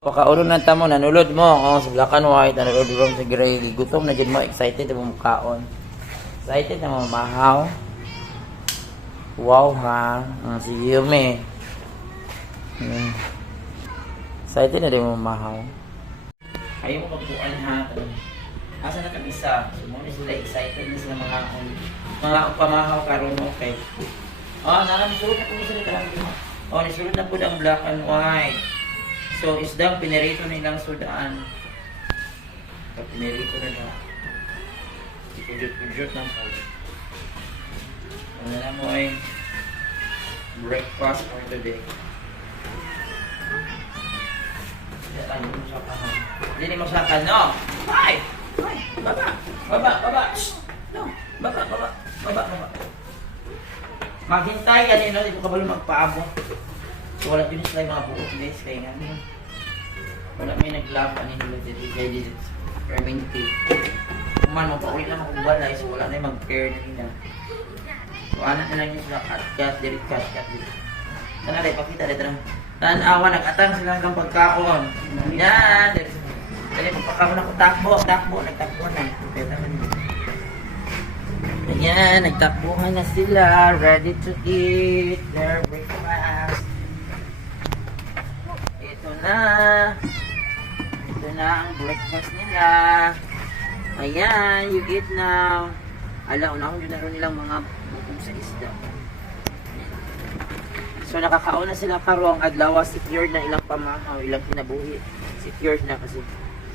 Pakaulo na tamo, nanulod mo. Sa black and white, nanulod mo sa gray. Gutom na dyan mo, excited na mo mukhaon. Excited na mo mahaw. Wow ha. Si Yume. Excited na din mo mahaw. Ayaw mo magpuan ha. Asa na kag-isa. Muna sila excited na sila mga pamahaw karon mo kay. Nanasulod na po sila talaga. Nasulod na po ang black and white. So, isdang pinirito nilang sudaan. Pag pinirito nila, ipujot-pujot ng food. Ano na mo ay breakfast for today. Hindi mo sakan, no? Ay! Baba! Baba! Baba! Shh! No! Baba! Baba! Baba! Baba! Maghintay kanina, dito ka ba magpaabot? So, wala din sila yung mga buot guys, kaya nga wala may nag-love ani nila dito kaya dito permanente. Kung man mapauwi lang ako balay, so wala na yung mag-care na nila. So anak na lang yung sila cut dito. Sana rin, pakita dito lang. Tanawa, nag-atang sila hanggang pagkaon. Yan, dali pagpakaon ako takbo, nagtakbo na. Ayan, nagtakbuhan na sila, ready to eat their breakfast. Ito na ang breakfast nila. Ayan, you eat now. Unahon yun na rin nilang mga bukog sa isda. So nakakaon na sila karong adlaw, secured na ilang pamamaw, ilang kinabuhi. Secured na kasi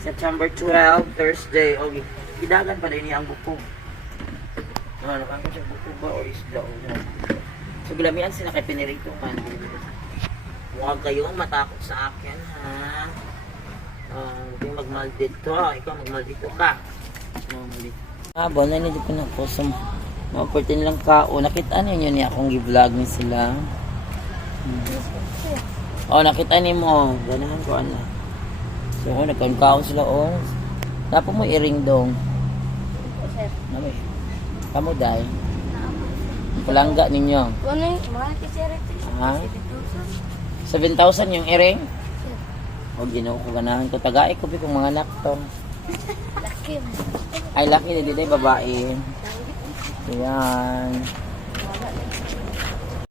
September 12, Thursday. Okay, hidagan pa rin niya ang bukog. Nakakon siya bukog ba o isda o yan. So gilamian sila kay pinirito man. Huwag kayong matakot sa akin, ha? Huwag kayong magmahal dito. Ikaw, magmahal dito ka. Bona na dito na po. So, maportin lang ka. Nakita niyo niya akong i-vlog ni sila. Nakita niyo mo. Ganahan ko, ano. So, nagkaon sila, Dapat mo i-ring dong. Kamu, day. Palangga ninyo. Ano yung mga kisirete? Ha? 7,000 yung earring? Ginoo ko ganahan ko. Tagaay ko kung mga anak to. Laki. Ay, laki. Hindi babae. Ayan.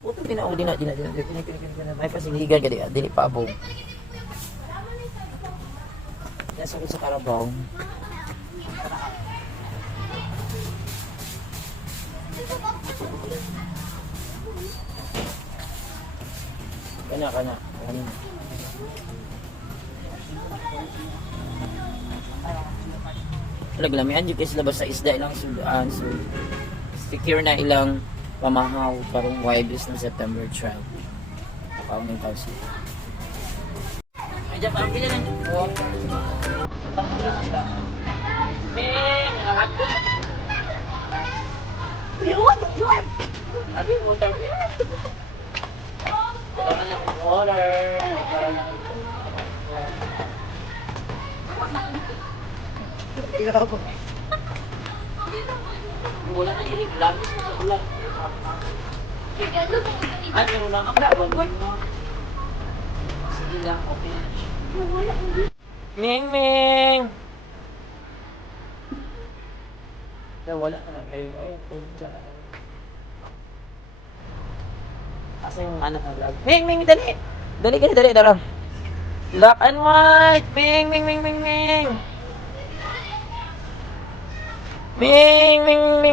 Puto, di na. May pasiligan ka. Dili pa abong. Nasa ko sa karabaw. Kana. Naglamian yung kasi labas sa isda ilang sudaan. So, secure na ilang pamahaw parang Wibis ng September 12. Nakauning kausi. Ay, dyan, parang pila lang. Water. Wala na yung vlog. Ay, pero lang ako. Sige lang, okay. Ming! Wala na. Asa yung anak na vlog? Ming! Dali! Dali! Black and white! Ming! Ming!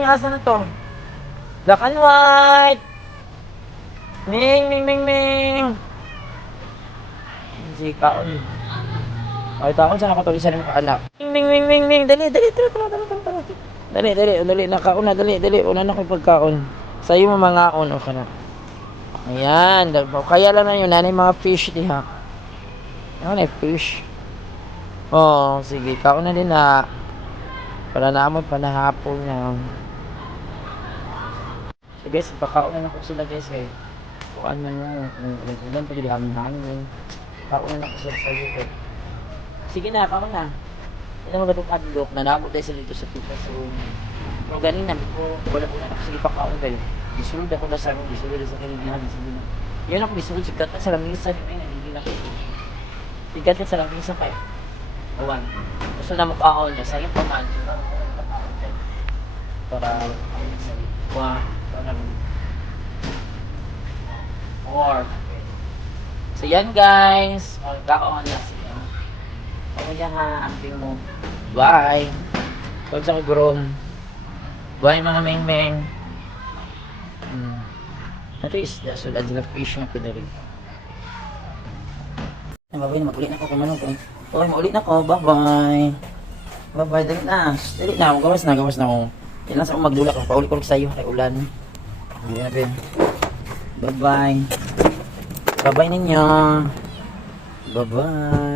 Asa na to? Black and white! Ming! Hindi kaon. Ay, taon saan ako tulisan ng anak? Ming! Dali! Dali, nakaon na, dali. Una na ko pagkaon. Sa'yo mo mga on, o ka na. Ayan, kaya lang na yun, nanay mga fish diha. Ano na fish? Sige, kaon na din na. Para naman panahapon na. So guys, pakaon na ako sila guys eh. Kuan na nga, ulan pa dili hangin. Kaon na ako sila sa dito. Sige na, kaon na. Ito mga gatong adlok, nanabot dahil sila dito sa tuta. So, pero ganina, wala na. Sige, pakaon tayo. Bisulod ako na sa room, bisulod sa kanina. Yan ako bisulod sa kata sa lamisa. Hindi na ko. Tigat ka sa lang isa kayo. Awan. Gusto na makaon niya. Sayang pa man. Para para or so yan guys. Magkaon na siya. Okay na ha. Amping mo. Bye. Huwag sa kagrom. Bye mga meng-meng. Ito is the sulad na fish na pinari. Ay, babay na, mag-ulit na ako kumanog. Okay, mag-ulit na ako. Bye-bye. Bye-bye, dali na. Dali na, gawas na ako. Kailan sa akong magdulak ako, paulit-ulit sa'yo, kay ulan. Hindi na, Ben. Bye-bye. Bye-bye ninyo. Bye-bye.